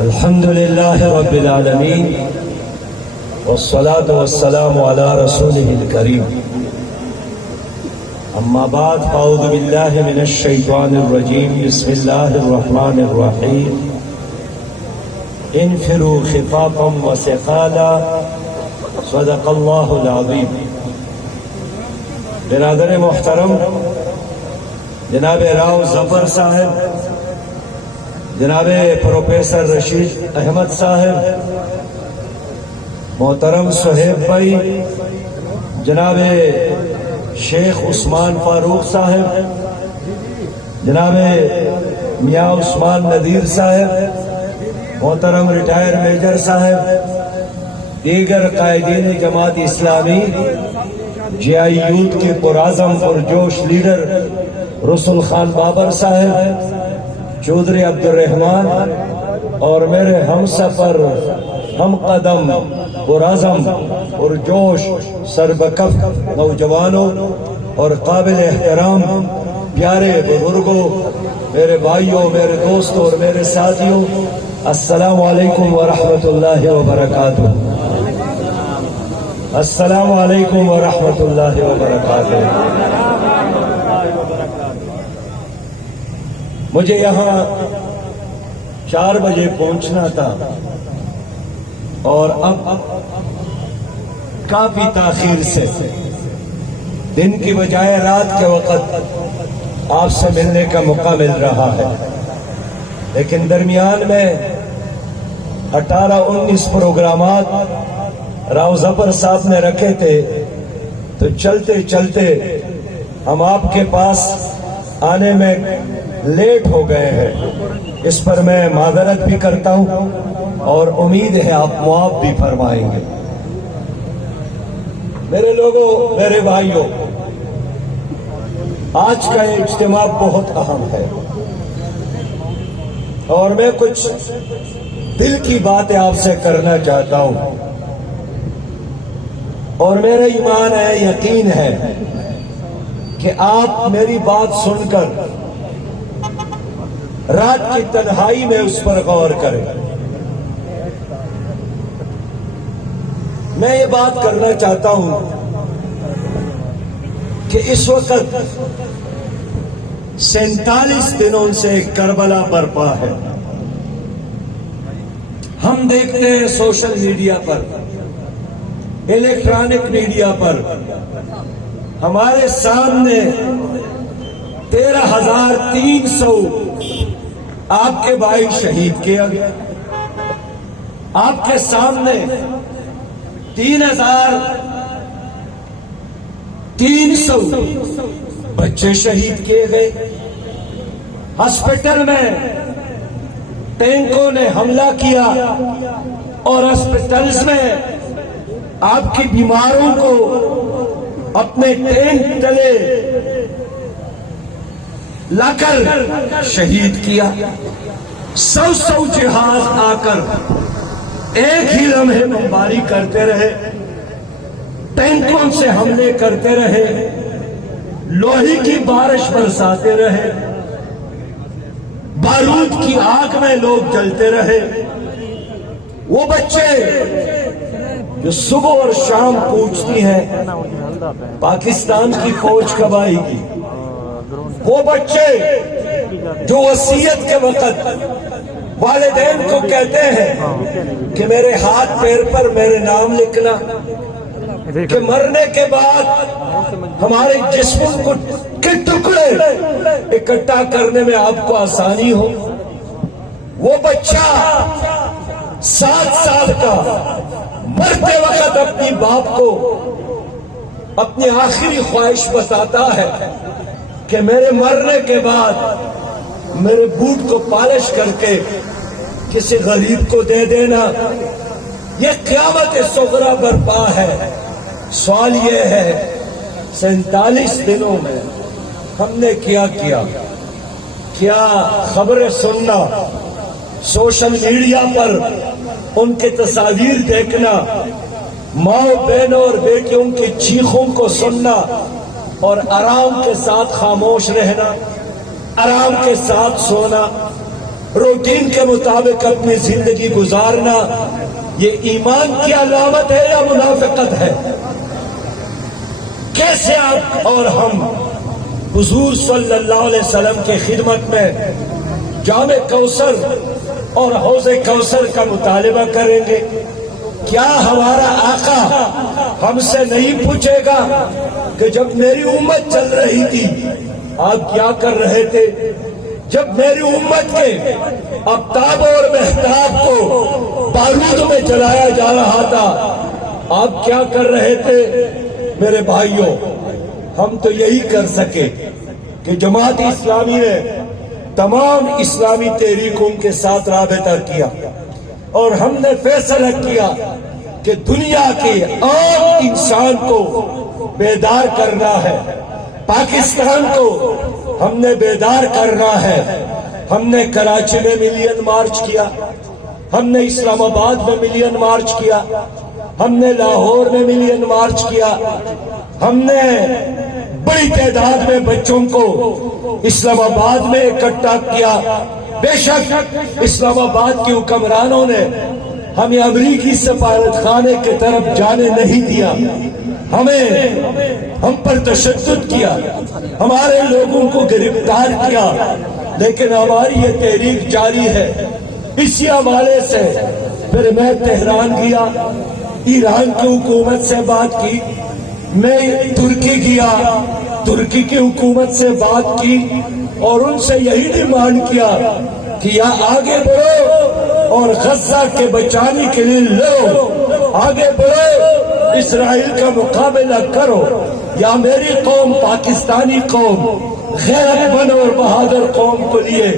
الحمد لله رب العالمين والصلاة والسلام على رسوله الكريم أما بعد فأعوذ بالله من الشيطان الرجيم بسم الله الرحمن الرحيم انفروا خفافا وثقالا صدق الله العظيم. برادر محترم جناب راؤ ظفر صاحب، جناب پروفیسر رشید احمد صاحب، محترم صہیب بھائی، جناب شیخ عثمان فاروق صاحب، جناب میاں عثمان ندیر صاحب، محترم ریٹائر میجر صاحب، دیگر قائدین جماعت اسلامی، جے آئی یوتھ کے پرعزم پرجوش لیڈر رسول خان بابر صاحب، چودھری عبد الرحمان اور میرے ہم سفر ہم قدم پرعزم پرجوش سربکف نوجوانوں اور قابل احترام پیارے بزرگوں، میرے بھائیوں، میرے دوستوں اور میرے ساتھیوں، السلام علیکم ورحمۃ اللہ وبرکاتہ. السلام علیکم ورحمۃ اللہ وبرکاتہ. مجھے یہاں 4 بجے پہنچنا تھا اور اب کافی تاخیر سے دن کی بجائے رات کے وقت آپ سے ملنے کا موقع مل رہا ہے، لیکن درمیان میں 18-19 پروگرامات راؤ ظفر صاحب نے رکھے تھے، تو چلتے چلتے ہم آپ کے پاس آنے میں لیٹ ہو گئے ہیں. اس پر میں معذرت بھی کرتا ہوں اور امید ہے آپ معاف بھی فرمائیں گے. میرے لوگوں، میرے بھائیوں، آج کا یہ اجتماع بہت اہم ہے اور میں کچھ دل کی باتیں آپ سے کرنا چاہتا ہوں، اور میرا ایمان ہے، یقین ہے کہ آپ میری بات سن کر رات کی تنہائی میں اس پر غور کریں. میں یہ بات کرنا چاہتا ہوں کہ اس وقت 47 دنوں سے کربلا برپا ہے. ہم دیکھتے ہیں سوشل میڈیا پر، الیکٹرانک میڈیا پر، ہمارے سامنے 13,300 آپ کے بھائی شہید کیا گیا. آپ کے سامنے 3,300 بچے شہید کیے گئے. ہاسپٹل میں ٹینکوں نے حملہ کیا اور ہاسپٹلز میں آپ کی بیماروں کو اپنے ٹینک تلے لا کر شہید کیا. 100 جہاز آ کر ایک ہی لمحے بمباری کرتے رہے، ٹینکوں سے حملے کرتے رہے، لوہے کی بارش برساتے رہے، بارود کی آگ میں لوگ جلتے رہے. وہ بچے جو صبح اور شام پوچھتی ہیں پاکستان کی فوج کب آئے گی، وہ بچے جو وصیت کے وقت والدین کو کہتے ہیں کہ میرے ہاتھ پیر پر میرے نام لکھنا، کہ مرنے کے بعد ہمارے جسموں کے ٹکڑے اکٹھا کرنے میں آپ کو آسانی ہو. وہ بچہ 7 سال کا مرتے وقت اپنی باپ کو اپنی آخری خواہش بتاتا ہے کہ میرے مرنے کے بعد میرے بوٹ کو پالش کر کے کسی غریب کو دے دینا. یہ قیامت صغریٰ برپا ہے. سوال یہ ہے 47 دنوں میں ہم نے کیا خبریں سننا، سوشل میڈیا پر ان کے تصاویر دیکھنا، ماں بہنوں اور بیٹیوں کی چیخوں کو سننا اور آرام کے ساتھ خاموش رہنا، آرام کے ساتھ سونا، روٹین کے مطابق اپنی زندگی گزارنا یہ ایمان کی علامت ہے یا منافقت ہے؟ کیسے آپ اور ہم حضور صلی اللہ علیہ وسلم کی خدمت میں جام کوثر اور حوض کوثر کا مطالبہ کریں گے؟ کیا ہمارا آقا ہم سے نہیں پوچھے گا کہ جب میری امت چل رہی تھی آپ کیا کر رہے تھے؟ جب میری امت کے آفتاب اور مہتاب کو بارود میں جلایا جا رہا تھا آپ کیا کر رہے تھے؟ میرے بھائیوں، ہم تو یہی کر سکے کہ جماعت اسلامی نے تمام اسلامی تحریکوں کے ساتھ رابطہ کیا اور ہم نے فیصلہ کیا کہ دنیا کے عام انسان کو بیدار کرنا ہے، پاکستان کو ہم نے بیدار کرنا ہے۔ ہم نے کراچی میں ملین مارچ کیا، ہم نے اسلام آباد میں ملین مارچ کیا، ہم نے لاہور میں ملین مارچ کیا، ہم نے بڑی تعداد میں بچوں کو اسلام آباد میں اکٹھا کیا۔ بے شک اسلام آباد کے حکمرانوں نے ہمیں امریکی سفارت خانے کی طرف جانے نہیں دیا، ہم پر تشدد کیا، ہمارے لوگوں کو گرفتار کیا، لیکن ہماری یہ تحریک جاری ہے۔ اسی حوالے سے پھر میں تہران گیا، ایران کی حکومت سے بات کی، میں ترکی گیا، ترکی کی حکومت سے بات کی اور ان سے یہی ڈیمانڈ کیا کہ یا آگے بڑھو اور غزہ کے بچانے کے لیے لڑو، آگے بڑھو، اسرائیل کا مقابلہ کرو، یا میری قوم پاکستانی قوم غیرت مند اور بہادر قوم کو لیے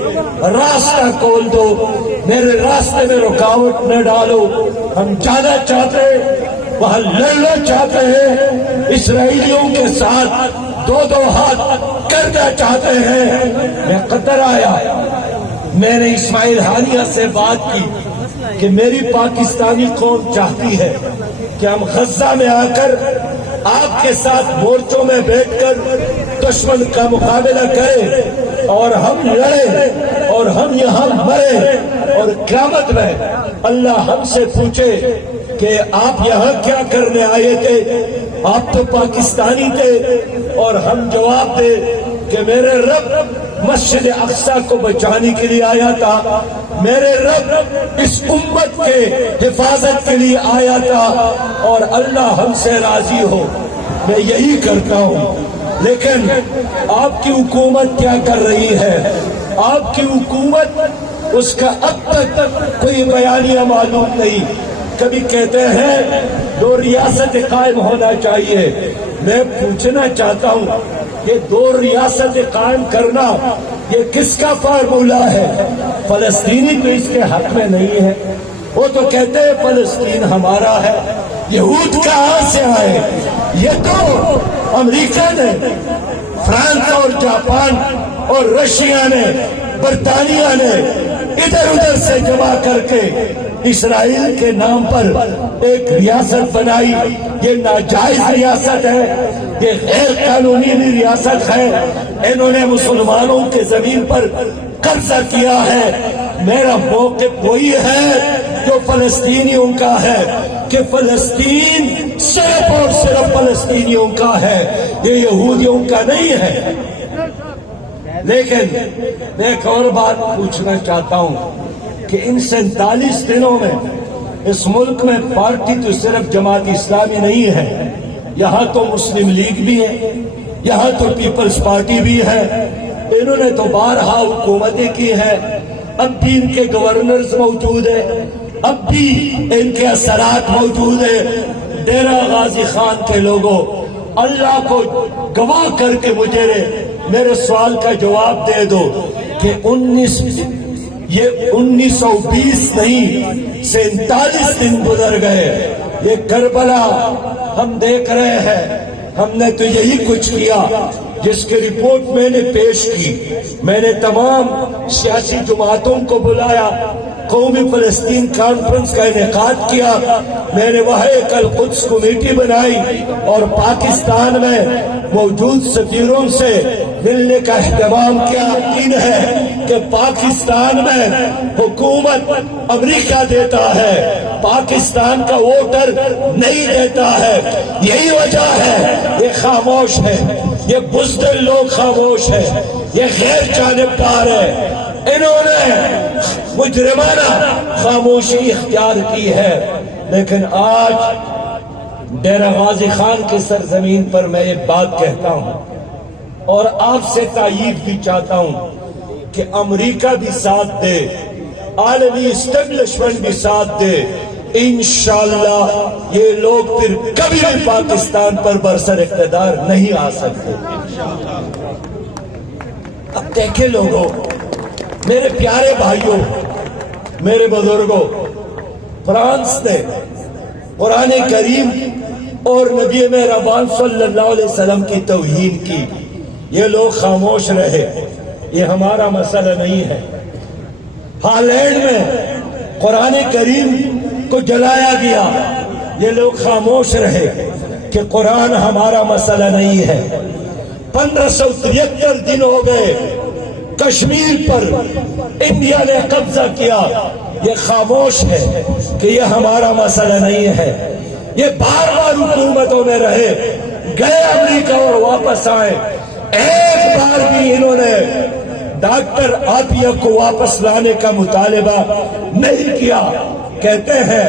راستہ کھول دو، میرے راستے میں رکاوٹ نہ ڈالو۔ ہم جانا چاہتے ہیں، وہاں لڑنا چاہتے ہیں، اسرائیلیوں کے ساتھ دو ہاتھ کرنا چاہتے ہیں۔ میں قطر آیا، میں نے اسماعیل ہانیہ سے بات کی کہ میری پاکستانی قوم چاہتی ہے کہ ہم غزہ میں آ کر آپ کے ساتھ مورچوں میں بیٹھ کر دشمن کا مقابلہ کریں اور ہم لڑیں اور ہم یہاں مریں، اور قیامت میں اللہ ہم سے پوچھے کہ آپ یہاں کیا کرنے آئے تھے؟ آپ تو پاکستانی تھے، اور ہم جواب دے کہ میرے رب مسجد اقصی کو بچانے کے لیے آیا تھا، میرے رب اس امت کے حفاظت کے لیے آیا تھا، اور اللہ ہم سے راضی ہو میں یہی کرتا ہوں۔ لیکن آپ کی حکومت کیا کر رہی ہے؟ آپ کی حکومت، اس کا اب تک کوئی بیانیہ معلوم نہیں۔ کبھی کہتے ہیں 2 ریاستیں قائم ہونا چاہیے، میں پوچھنا چاہتا ہوں کہ 2 ریاستیں قائم کرنا یہ کس کا فارمولہ ہے؟ فلسطینی تو اس کے حق میں نہیں ہے، وہ تو کہتے ہیں فلسطین ہمارا ہے۔ یہود کہاں سے آئے؟ یہ تو امریکہ نے، فرانس اور جاپان اور رشیا نے، برطانیہ نے ادھر ادھر سے جمع کر کے اسرائیل کے نام پر ایک ریاست بنائی۔ یہ ناجائز ریاست ہے، یہ غیر قانونی ریاست ہے، انہوں نے مسلمانوں کے زمین پر قبضہ کیا ہے۔ میرا موقف وہی ہے جو فلسطینیوں کا ہے کہ فلسطین صرف اور صرف فلسطینیوں کا ہے، یہ یہودیوں کا نہیں ہے۔ لیکن میں ایک اور بات پوچھنا چاہتا ہوں کہ ان 47 دنوں میں اس ملک میں پارٹی تو صرف جماعت اسلامی نہیں ہے، یہاں تو مسلم لیگ بھی ہے، یہاں تو پیپلز پارٹی بھی ہے، انہوں نے تو بارہا حکومتیں کی ہیں، اب بھی ان کے گورنرز موجود ہیں، اب بھی ان کے اثرات موجود ہیں۔ ڈیرہ غازی خان کے لوگوں، اللہ کو گواہ کر کے مجھے میرے سوال کا جواب دے دو کہ 1920 نہیں 47 دن گزر گئے، یہ کربلا ہم دیکھ رہے ہیں۔ ہم نے تو یہی کچھ کیا جس کی رپورٹ میں نے پیش کی۔ میں نے تمام سیاسی جماعتوں کو بلایا، قومی فلسطین کانفرنس کا انعقاد کیا، میں نے وہاں ایک القدس کمیٹی بنائی اور پاکستان میں موجود سفیروں سے ملنے کا اہتمام کیا۔ یقین ہے کہ پاکستان میں حکومت امریکہ دیتا ہے، پاکستان کا ووٹر نہیں دیتا ہے۔ یہی وجہ ہے یہ خاموش ہے، یہ بزدل لوگ خاموش ہے، یہ غیر جانبدار ہے۔ انہوں نے مجرمانہ خاموشی اختیار کی ہے۔ لیکن آج ڈیرہ غازی خان کی سرزمین پر میں یہ بات کہتا ہوں اور آپ سے تائید بھی چاہتا ہوں کہ امریکہ بھی ساتھ دے، عالمی اسٹیبلشمنٹ بھی ساتھ دے، انشاءاللہ یہ لوگ پھر کبھی بھی پاکستان پر برسر اقتدار نہیں آ سکتے۔ اب دیکھیں لوگوں، میرے پیارے بھائیوں، میرے بزرگوں، فرانس نے قرآن کریم اور نبی مہربان صلی اللہ علیہ وسلم کی توہین کی، یہ لوگ خاموش رہے۔ یہ ہمارا مسئلہ نہیں ہے۔ ہالینڈ میں قرآن کریم کو جلایا گیا، یہ لوگ خاموش رہے کہ قرآن ہمارا مسئلہ نہیں ہے۔ 1573 دن ہو گئے کشمیر پر انڈیا نے قبضہ کیا، یہ خاموش ہے کہ یہ ہمارا مسئلہ نہیں ہے۔ یہ بار بار حکومتوں میں رہے، گئے امریکہ اور واپس آئے، ایک بار بھی انہوں نے ڈاکٹر عاطیہ کو واپس لانے کا مطالبہ نہیں کیا۔ کہتے ہیں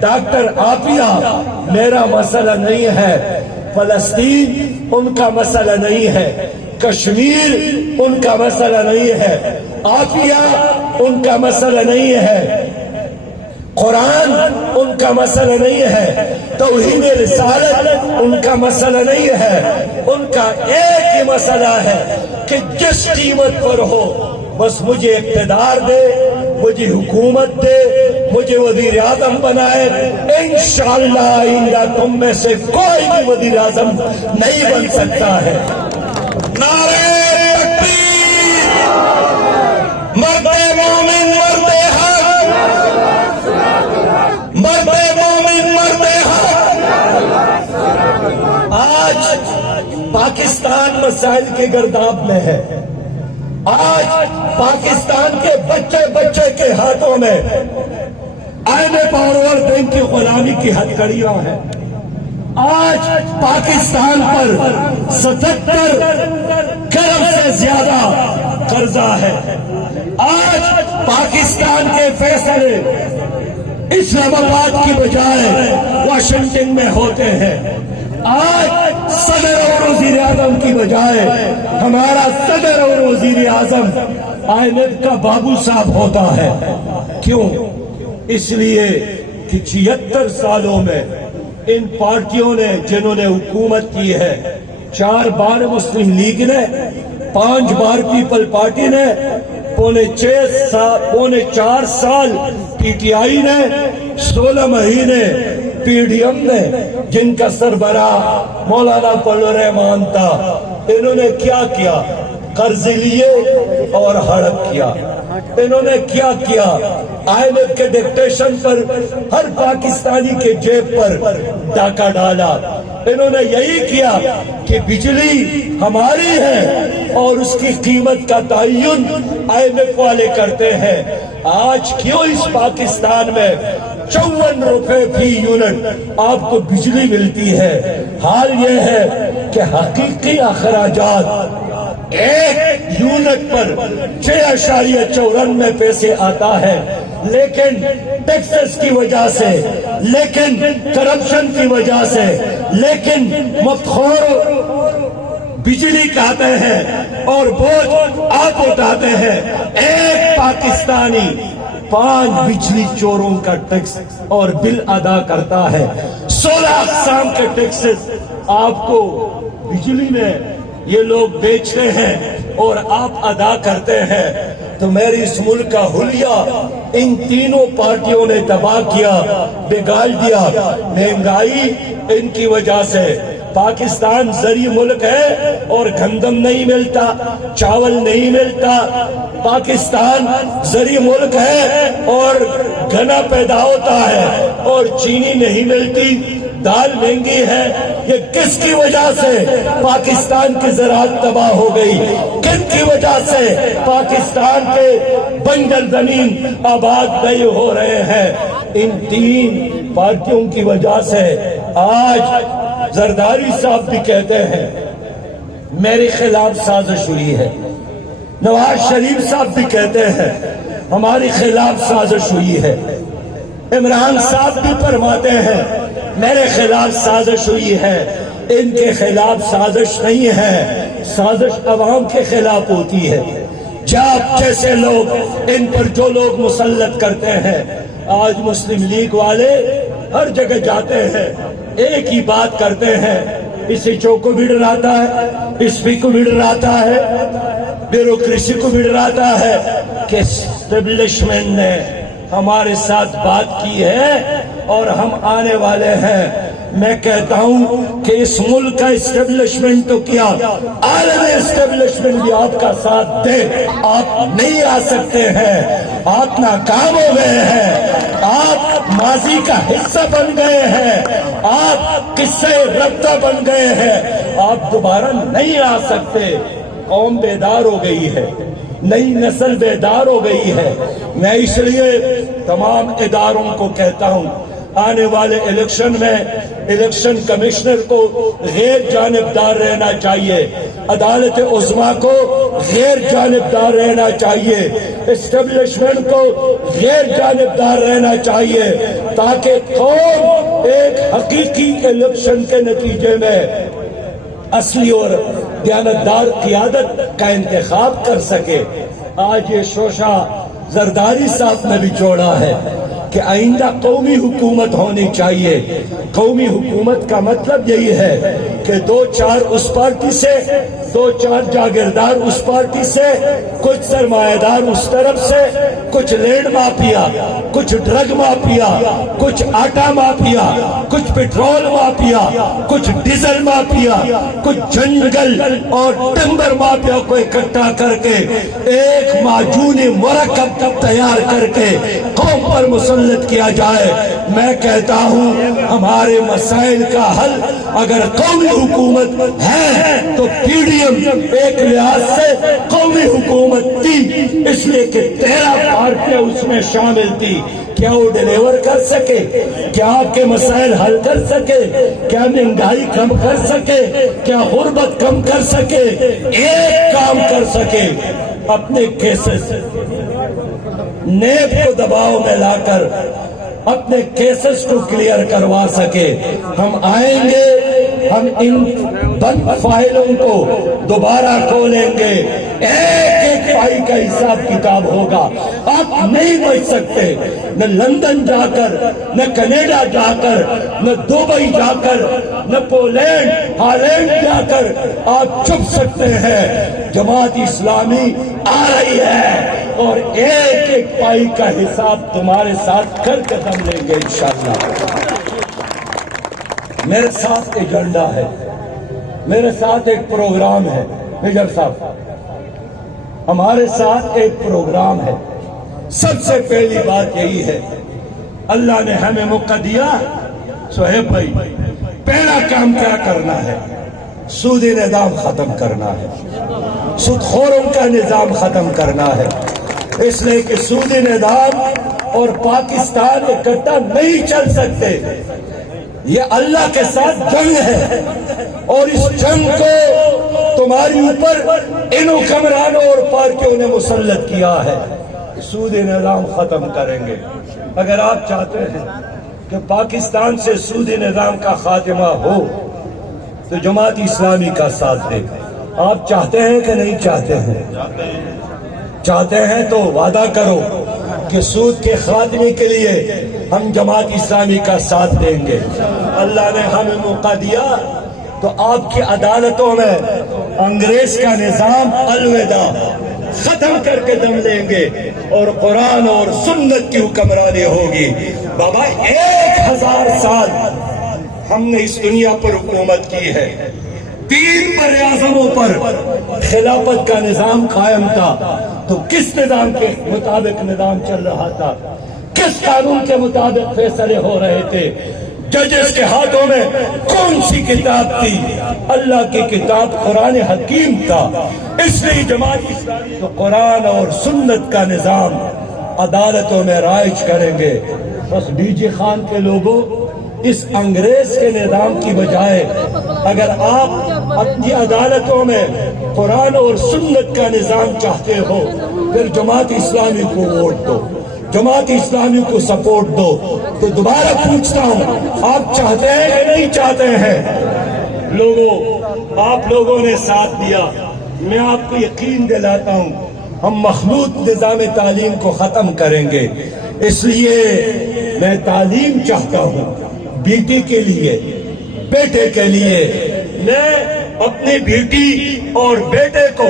ڈاکٹر عاطیہ میرا مسئلہ نہیں ہے، فلسطین ان کا مسئلہ نہیں ہے، کشمیر ان کا مسئلہ نہیں ہے، عاطیہ ان کا مسئلہ نہیں ہے، قرآن ان کا مسئلہ نہیں ہے، توحید رسالت ان کا مسئلہ نہیں ہے۔ ان کا ایک ہی مسئلہ ہے کہ جس قیمت پر ہو بس مجھے اقتدار دے، مجھے حکومت دے، مجھے وزیر اعظم بنائے۔ انشاءاللہ آئندہ تم میں سے کوئی بھی وزیر اعظم نہیں بن سکتا ہے۔ نعرہ تکبیر، مرد مومن مرد حق، مرد مومن مرد حق۔ آج پاکستان مسائل کے گرداب میں ہے، آج پاکستان کے بچے بچے کے ہاتھوں میں IMF اور ورلڈ بینک کی غلامی کی ہتھکڑیاں ہیں۔ آج پاکستان پر 77 کروڑ سے زیادہ قرضہ ہے۔ آج پاکستان کے فیصلے اسلام آباد کی بجائے واشنگٹن میں ہوتے ہیں۔ آج صدر اور وزیر اعظم کی بجائے ہمارا صدر اور وزیر اعظم IMF کا بابو صاحب ہوتا ہے۔ کیوں؟ اس لیے کہ 76 سالوں میں ان پارٹیوں نے جنہوں نے حکومت کی ہے، 4 بار مسلم لیگ نے، 5 بار پیپل پارٹی نے، پونے 4 سال PTI نے، 16 مہینے PDM نے، جن کا سربراہ مولانا فضل الرحمان تھا۔ انہوں نے کیا کیا؟ قرض لیے اور ہڑپ کیا۔ انہوں نے کیا کیا؟ IMF کے ڈکٹیشن پر ہر پاکستانی کے جیب پر ڈاکہ ڈالا۔ انہوں نے یہی کیا کہ بجلی ہماری ہے اور اس کی قیمت کا تعین IMF والے کرتے ہیں۔ آج کیوں اس پاکستان میں 54 روپے فی یونٹ آپ کو بجلی ملتی ہے؟ حال یہ ہے کہ حقیقی اخراجات ایک یونٹ پر 6.94 پیسے آتا ہے، لیکن ٹیکسز کی وجہ سے، لیکن کرپشن کی وجہ سے، لیکن مفتخور بجلی کہتے ہیں اور بوجھ آپ اٹھاتے ہیں۔ ایک پاکستانی 5 بجلی چوروں کا ٹیکس اور بل ادا کرتا ہے۔ 16 اقسام کے ٹیکسز آپ کو بجلی میں یہ لوگ بیچتے ہیں اور آپ ادا کرتے ہیں۔ تو میری اس ملک کا حلیہ ان تینوں پارٹیوں نے تباہ کیا، بگاڑ دیا۔ مہنگائی ان کی وجہ سے، پاکستان زرعی ملک ہے اور گندم نہیں ملتا، چاول نہیں ملتا۔ پاکستان زرعی ملک ہے اور گنا پیدا ہوتا ہے اور چینی نہیں ملتی، دال مہنگی ہے، یہ کس کی وجہ سے پاکستان کی زراعت تباہ ہو گئی؟ کن کی وجہ سے پاکستان کے بنجر زمین آباد نہیں ہو رہے ہیں؟ ان تین پارٹیوں کی وجہ سے آج زرداری صاحب بھی کہتے ہیں میرے خلاف سازش ہوئی ہے، نواز شریف صاحب بھی کہتے ہیں ہماری خلاف سازش ہوئی ہے، عمران صاحب بھی فرماتے ہیں میرے خلاف سازش ہوئی ہے۔ ان کے خلاف سازش نہیں ہے، سازش عوام کے خلاف ہوتی ہے۔ جاب جیسے لوگ ان پر جو لوگ مسلط کرتے ہیں، آج مسلم لیگ والے ہر جگہ جاتے ہیں ایک ہی بات کرتے ہیں، اسی چوک کو بھی ڈراتا ہے، اس پی کو بھی ڈراتا ہے، بیوروکریسی کو بھی ڈراتا ہے کہ اسٹیبلشمنٹ نے ہمارے ساتھ بات کی ہے اور ہم آنے والے ہیں۔ میں کہتا ہوں کہ اس ملک کا اسٹیبلشمنٹ تو کیا، عالمی اسٹیبلشمنٹ بھی آپ کا ساتھ دے، آپ نہیں آ سکتے ہیں، آپ ناکام ہو گئے ہیں، آپ ماضی کا حصہ بن گئے ہیں، آپ قصے ربطہ بن گئے ہیں، آپ دوبارہ نہیں آ سکتے۔ قوم بیدار ہو گئی ہے، نئی نسل بیدار ہو گئی ہے۔ میں اس لیے تمام اداروں کو کہتا ہوں آنے والے الیکشن میں الیکشن کمشنر کو غیر جانبدار رہنا چاہیے، عدالت عظمیٰ کو غیر جانبدار رہنا چاہیے، اسٹیبلشمنٹ کو غیر جانبدار رہنا چاہیے، تاکہ قوم ایک حقیقی الیکشن کے نتیجے میں اصلی اور دیانتدار قیادت کا انتخاب کر سکے۔ آج یہ شوشہ زرداری صاحب نے بھی جوڑا ہے کہ آئندہ قومی حکومت ہونی چاہیے۔ قومی حکومت کا مطلب یہی ہے کہ دو چار اس پارٹی سے، دو چار جاگیردار اس پارٹی سے، کچھ سرمایہ دار اس طرف سے، کچھ لینڈ مافیا، کچھ ڈرگ مافیا، کچھ آٹا مافیا، کچھ پیٹرول مافیا، کچھ ڈیزل مافیا، کچھ جنگل اور ٹمبر مافیا کو اکٹھا کر کے ایک معجون مرکب تیار کر کے قوم پر مسلط کیا جائے۔ میں کہتا ہوں ہمارے مسائل کا حل اگر قومی حکومت ہے تو پی ڈی ایم ایک لحاظ سے قومی حکومت تھی، اس لیے کہ 13 پارٹیاں اس میں شامل تھی۔ کیا وہ ڈیلیور کر سکے؟ کیا آپ کے مسائل حل کر سکے؟ کیا مہنگائی کم کر سکے؟ کیا غربت کم کر سکے؟ ایک کام کر سکے، اپنے کیسز نیب کو دباؤ میں لا کر اپنے کیسز کو کلیئر کروا سکے۔ ہم آئیں گے، ہم ان بند فائلوں کو دوبارہ کھولیں گے، ایک ایک پائی کا حساب کتاب ہوگا۔ آپ نہیں بچ سکتے، نہ لندن جا کر، نہ کینیڈا جا کر، نہ دبئی جا کر، نہ پولینڈ ہالینڈ جا کر آپ چھپ سکتے ہیں۔ جماعت اسلامی آ رہی ہے اور ایک ایک پائی کا حساب تمہارے ساتھ کر کے دم لیں گے انشاءاللہ۔ میرے ساتھ ایجنڈا ہے، میرے ساتھ ایک پروگرام ہے۔ میجر صاحب، ہمارے ساتھ ایک پروگرام ہے۔ سب سے پہلی بات یہی ہے، اللہ نے ہمیں موقع دیا، سہیب بھائی پہلا کام کیا کرنا ہے؟ سودی نظام ختم کرنا ہے، سود خوروں کا نظام ختم کرنا ہے۔ اس لیے کہ سودی نظام اور پاکستان اکٹھا نہیں چل سکتے، یہ اللہ کے ساتھ جنگ ہے، اور اس جنگ کو تمہاری اوپر ان حکمرانوں اور پارٹیوں نے مسلط کیا ہے۔ سودی نظام ختم کریں گے۔ اگر آپ چاہتے ہیں کہ پاکستان سے سودی نظام کا خاتمہ ہو تو جماعت اسلامی کا ساتھ دے۔ آپ چاہتے ہیں کہ نہیں چاہتے ہیں؟ چاہتے ہیں تو وعدہ کرو کہ سود کے خاتمے کے لیے ہم جماعت اسلامی کا ساتھ دیں گے۔ اللہ نے ہمیں موقع دیا تو آپ کی عدالتوں میں انگریز کا نظام الوداع ختم کر کے دم لیں گے اور قرآن اور سنت کی حکمرانی ہوگی۔ بابا 1000 سال ہم نے اس دنیا پر حکومت کی ہے، 3 براعظموں پر خلافت کا نظام قائم تھا، تو کس نظام کے مطابق نظام چل رہا تھا؟ کس قانون کے مطابق فیصلے ہو رہے تھے؟ ججز کے ہاتھوں میں کون سی کتاب تھی؟ اللہ کی کتاب قرآن حکیم تھا۔ اس لیے جماعت اسلامی تو قرآن اور سنت کا نظام عدالتوں میں رائج کریں گے۔ بس ڈی جی خان کے لوگوں، اس انگریز کے نظام کی بجائے اگر آپ اپنی عدالتوں میں قرآن اور سنت کا نظام چاہتے ہو، پھر جماعت اسلامی کو ووٹ دو، جماعت اسلامی کو سپورٹ دو۔ تو دوبارہ پوچھتا ہوں، آپ چاہتے ہیں کہ نہیں چاہتے ہیں؟ لوگوں، آپ لوگوں نے ساتھ دیا، میں آپ کو یقین دلاتا ہوں ہم مخلوط نظام تعلیم کو ختم کریں گے۔ اس لیے میں تعلیم چاہتا ہوں بیٹی کے لیے، بیٹے کے لیے۔ میں اپنی بیٹی اور بیٹے کو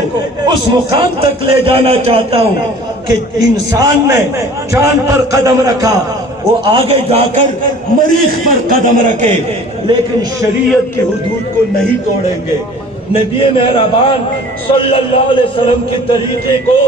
اس مقام تک لے جانا چاہتا ہوں کہ انسان نے چاند پر قدم رکھا، وہ آگے جا کر مریخ پر قدم رکھے، لیکن شریعت کی حدود کو نہیں توڑیں گے، نبی مہربان صلی اللہ علیہ وسلم کے طریقے کو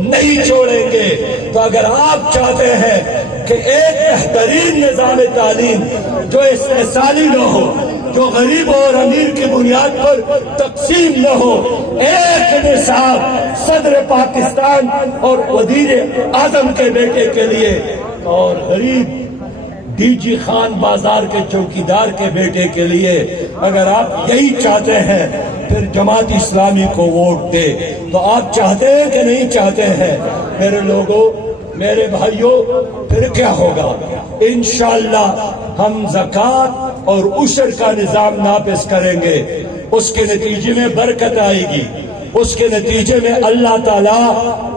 نہیں چھوڑیں گے۔ تو اگر آپ چاہتے ہیں کہ ایک بہترین نظام تعلیم جو استحصالی نہ ہو، جو غریب اور امیر کی بنیاد پر تقسیم نہ ہو، ایک نصاب صدر پاکستان اور وزیر اعظم کے بیٹے کے لیے اور غریب ڈی جی خان بازار کے چوکیدار کے بیٹے کے لیے، اگر آپ یہی چاہتے ہیں پھر جماعت اسلامی کو ووٹ دے۔ تو آپ چاہتے ہیں کہ نہیں چاہتے ہیں؟ میرے لوگوں، میرے بھائیوں، پھر کیا ہوگا؟ انشاءاللہ ہم زکوٰۃ اور عشر کا نظام نافذ کریں گے، اس کے نتیجے میں برکت آئے گی، اس کے نتیجے میں اللہ تعالیٰ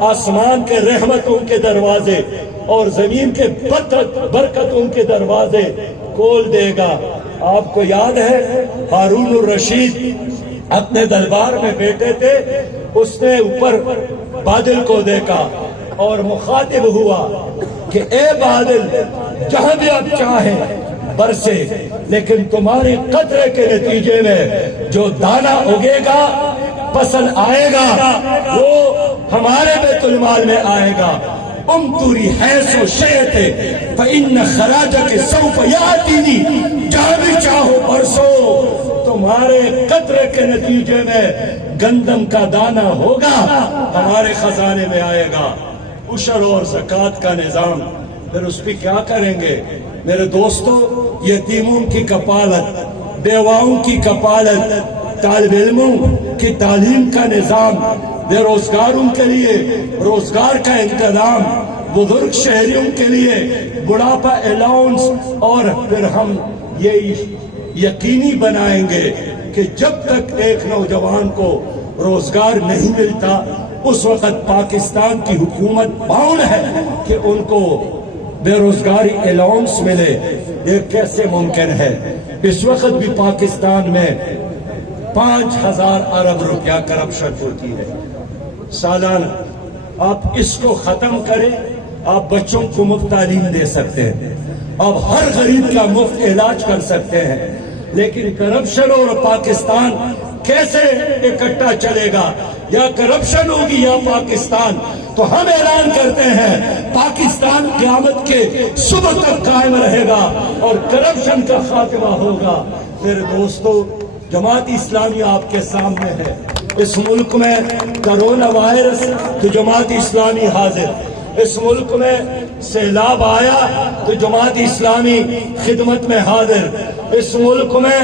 آسمان کے رحمتوں کے دروازے اور زمین کے برکتوں کے دروازے کھول دے گا۔ آپ کو یاد ہے ہارون الرشید اپنے دربار میں بیٹھے تھے، اس نے اوپر بادل کو دیکھا اور مخاطب ہوا کہ اے بادل، جہاں بھی آپ چاہیں برسے، لیکن تمہارے قطرے کے نتیجے میں جو دانہ اگے گا، فصل آئے گا، وہ ہمارے بیت المال میں آئے گا۔ امطری حیث شئت فإن خراجک سوف یأتینی، جہاں بھی چاہو برسو، تمہارے قطرے کے نتیجے میں گندم کا دانہ ہوگا، ہمارے خزانے میں آئے گا۔ عشر اور زکوٰۃ کا نظام، پھر اس پہ کیا کریں گے؟ میرے دوستو، یتیموں کی کفالت، بیواؤں کی کفالت، طالب علموں کی تعلیم کا نظام، بے روزگاروں کے لیے روزگار کا انتظام، بزرگ شہریوں کے لیے بڑھاپا الاؤنس، اور پھر ہم یہ یقینی بنائیں گے کہ جب تک ایک نوجوان کو روزگار نہیں ملتا، اس وقت پاکستان کی حکومت باؤنڈ ہے کہ ان کو بے روزگاری الاؤنس ملے۔ یہ کیسے ممکن ہے؟ اس وقت بھی پاکستان میں 5000 ارب روپیہ کرپشن ہوتی ہے سالانہ۔ آپ اس کو ختم کریں، آپ بچوں کو مفت تعلیم دے سکتے ہیں، آپ ہر غریب کا مفت علاج کر سکتے ہیں، لیکن کرپشن اور پاکستان کیسے اکٹھا چلے گا؟ یا کرپشن ہوگی یا پاکستان۔ تو ہم اعلان کرتے ہیں پاکستان قیامت کے صبح تک قائم رہے گا اور کرپشن کا خاتمہ ہوگا۔ میرے دوستو، جماعت اسلامی آپ کے سامنے ہے۔ اس ملک میں کرونا وائرس تو جماعت اسلامی حاضر، اس ملک میں سیلاب آیا تو جماعت اسلامی خدمت میں حاضر، اس ملک میں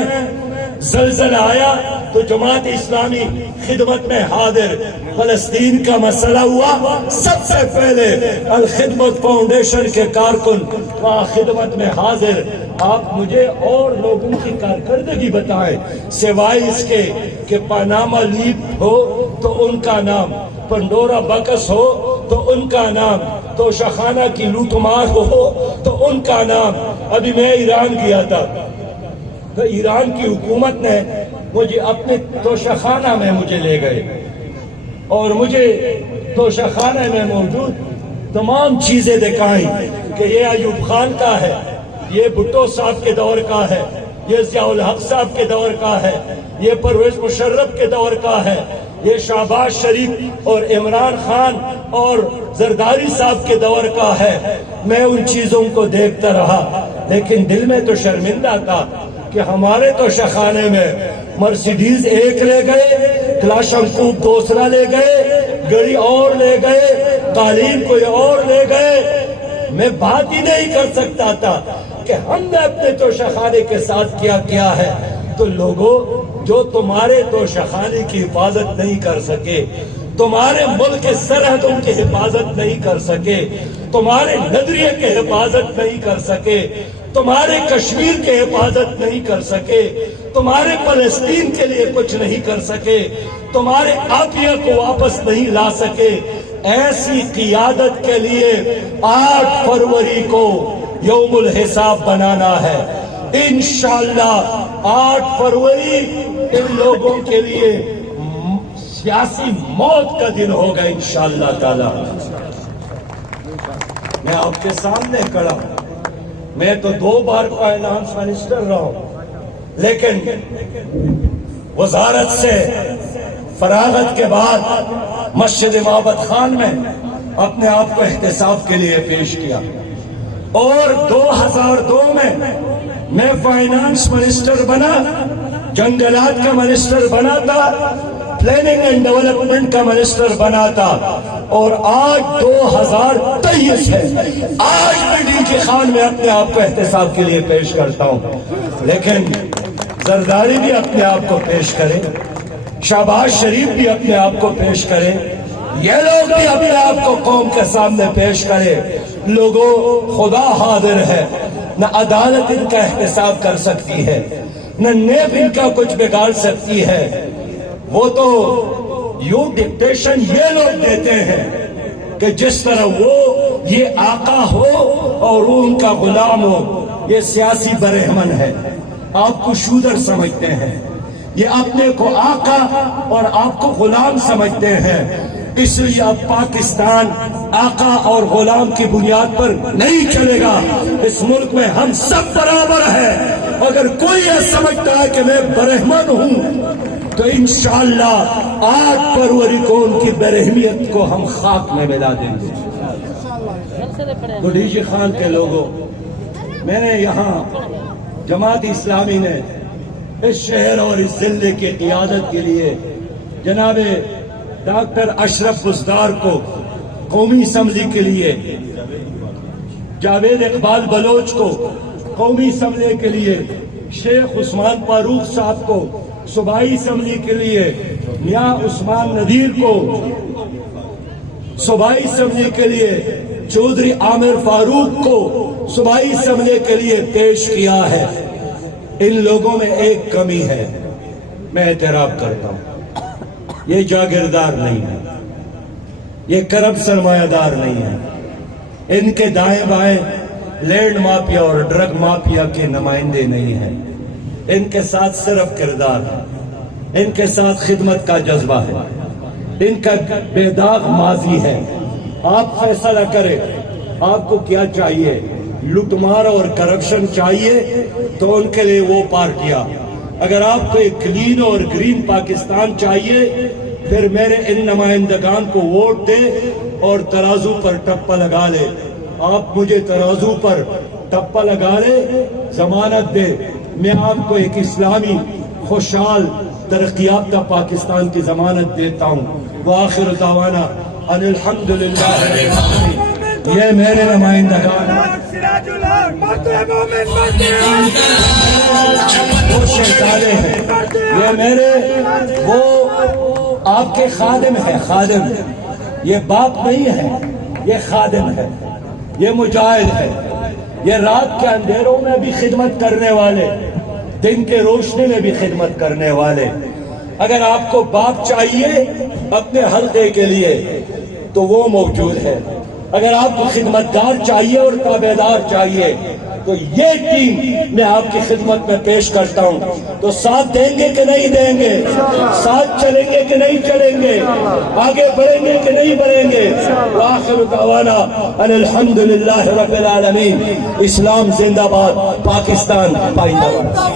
زلزلہ آیا تو جماعت اسلامی خدمت میں حاضر، فلسطین کا مسئلہ ہوا سب سے پہلے الخدمت فاؤنڈیشن کے کارکن وہاں خدمت میں حاضر۔ آپ مجھے اور لوگوں کی کارکردگی بتائیں سوائے اس کے کہ پاناما لیپ ہو تو ان کا نام، پنڈورا بکس ہو تو ان کا نام، توشخانہ کی لوٹ مار ہو تو ان کا نام۔ ابھی میں ایران گیا تھا تو ایران کی حکومت نے مجھے اپنے توشخانہ میں مجھے لے گئے اور مجھے توشخانہ میں موجود تمام چیزیں دکھائیں کہ یہ ایوب خان کا ہے، یہ بھٹو صاحب کے دور کا ہے، یہ ضیاء الحق صاحب کے دور کا ہے، یہ پرویز مشرف کے دور کا ہے، یہ شہباز شریف اور عمران خان اور زرداری صاحب کے دور کا ہے۔ میں ان چیزوں کو دیکھتا رہا، لیکن دل میں تو شرمندہ تھا کہ ہمارے تو شخانے میں مرسیڈیز ایک لے گئے، کلاشنکوف دوسرا لے گئے، گاڑی اور لے گئے، قالین کوئی اور لے گئے۔ میں بات ہی نہیں کر سکتا تھا کہ ہم نے اپنے توشخانے کے ساتھ کیا ہے۔ تو لوگوں، جو تمہارے توشخانے کی حفاظت نہیں کر سکے، تمہارے ملک کے سرحدوں کی حفاظت نہیں کر سکے، تمہارے نظریے کی حفاظت نہیں کر سکے، تمہارے کشمیر کی حفاظت نہیں کر سکے، تمہارے فلسطین کے لیے کچھ نہیں کر سکے، تمہارے عافیہ کو واپس نہیں لا سکے، ایسی قیادت کے لیے 8 فروری کو یوم الحساب بنانا ہے۔ انشاءاللہ 8 فروری ان لوگوں کے لیے سیاسی موت کا دن ہوگا انشاءاللہ تعالی۔ میں آپ کے سامنے کھڑا ہوں، میں تو 2 بار فائنانس منسٹر رہا ہوں، لیکن وزارت سے فراغت کے بعد مسجد امامت خان میں اپنے آپ کو احتساب کے لیے پیش کیا، اور 2002 میں فائنانس منسٹر بنا، جنگلات کا منسٹر بنا تھا، پلاننگ اینڈ ڈیولپمنٹ کا منسٹر بنا تھا، اور آج 2023 ہے، آج بھی ڈی جی خان میں اپنے آپ کو احتساب کے لیے پیش کرتا ہوں۔ لیکن زرداری بھی اپنے آپ کو پیش کرے، شہباز شریف بھی اپنے آپ کو پیش کرے، یہ لوگ بھی اپنے آپ کو قوم کے سامنے پیش کرے۔ لوگوں، خدا حاضر ہے، نہ عدالت ان کا احتساب کر سکتی ہے، نہ نیب ان کا کچھ بگاڑ سکتی ہے۔ وہ تو یوں ڈکٹیشن یہ لوگ دیتے ہیں کہ جس طرح وہ یہ آقا ہو اور وہ ان کا غلام ہو۔ یہ سیاسی برہمن ہے، آپ کو شودر سمجھتے ہیں، یہ اپنے کو آقا اور آپ کو غلام سمجھتے ہیں۔ اس لیے اب پاکستان آقا اور غلام کی بنیاد پر نہیں چلے گا۔ اس ملک میں ہم سب برابر ہیں۔ اگر کوئی یہ سمجھتا ہے کہ میں برہمن ہوں تو انشاءاللہ 8 فروری کو ان کی برہمیت کو ہم خاک میں ملا دیں گے۔ تو ڈی جی خان کے لوگوں، میں نے یہاں جماعت اسلامی نے اس شہر اور اس ضلع کی قیادت کے لیے جناب ڈاکٹر اشرف بزدار کو قومی اسمبلی کے لیے، جاوید اقبال بلوچ کو قومی اسمبلی کے لیے، شیخ عثمان فاروق صاحب کو صوبائی اسمبلی کے لیے، میاں عثمان ندیر کو صوبائی اسمبلی کے لیے، چودھری عامر فاروق کو صوبائی اسمبلی کے لیے پیش کیا ہے۔ ان لوگوں میں ایک کمی ہے، میں اعتراف کرتا ہوں، یہ جاگیردار نہیں ہے، یہ کرب سرمایہ دار نہیں ہے، ان کے دائیں بائیں لینڈ مافیا اور ڈرگ مافیا کے نمائندے نہیں ہیں۔ ان کے ساتھ صرف کردار ہے، ان کے ساتھ خدمت کا جذبہ ہے، ان کا بے داغ ماضی ہے۔ آپ فیصلہ کریں، آپ کو کیا چاہیے؟ لوٹ مار اور کرپشن چاہیے تو ان کے لیے وہ پارٹیاں، اگر آپ کو ایک کلین اور گرین پاکستان چاہیے پھر میرے ان نمائندگان کو ووٹ دے اور ترازو پر ٹپا لگا لے۔ آپ مجھے ترازو پر ٹپا لگا لے، ضمانت دے، میں آپ کو ایک اسلامی خوشحال ترقی یافتہ پاکستان کی ضمانت دیتا ہوں۔ وآخر دعوانا ان الحمدللہ۔ یہ میرے نمائندگان وہ شہزادے ہیں، یہ میرے وہ آپ کے خادم ہیں، خادم، یہ باپ نہیں ہے، یہ خادم ہے، یہ مجاہد ہے، یہ رات کے اندھیروں میں بھی خدمت کرنے والے، دن کے روشنی میں بھی خدمت کرنے والے۔ اگر آپ کو باپ چاہیے اپنے حلقے کے لیے تو وہ موجود ہے، اگر آپ کو خدمتگار چاہیے اور تابعدار چاہیے تو یہ ٹیم میں آپ کی خدمت میں پیش کرتا ہوں۔ تو ساتھ دیں گے کہ نہیں دیں گے؟ ساتھ چلیں گے کہ نہیں چلیں گے؟ آگے بڑھیں گے کہ نہیں بڑھیں گے؟ وآخر دعوانا ان الحمدللہ رب العالمین۔ اسلام زندہ باد، پاکستان پائندہ باد۔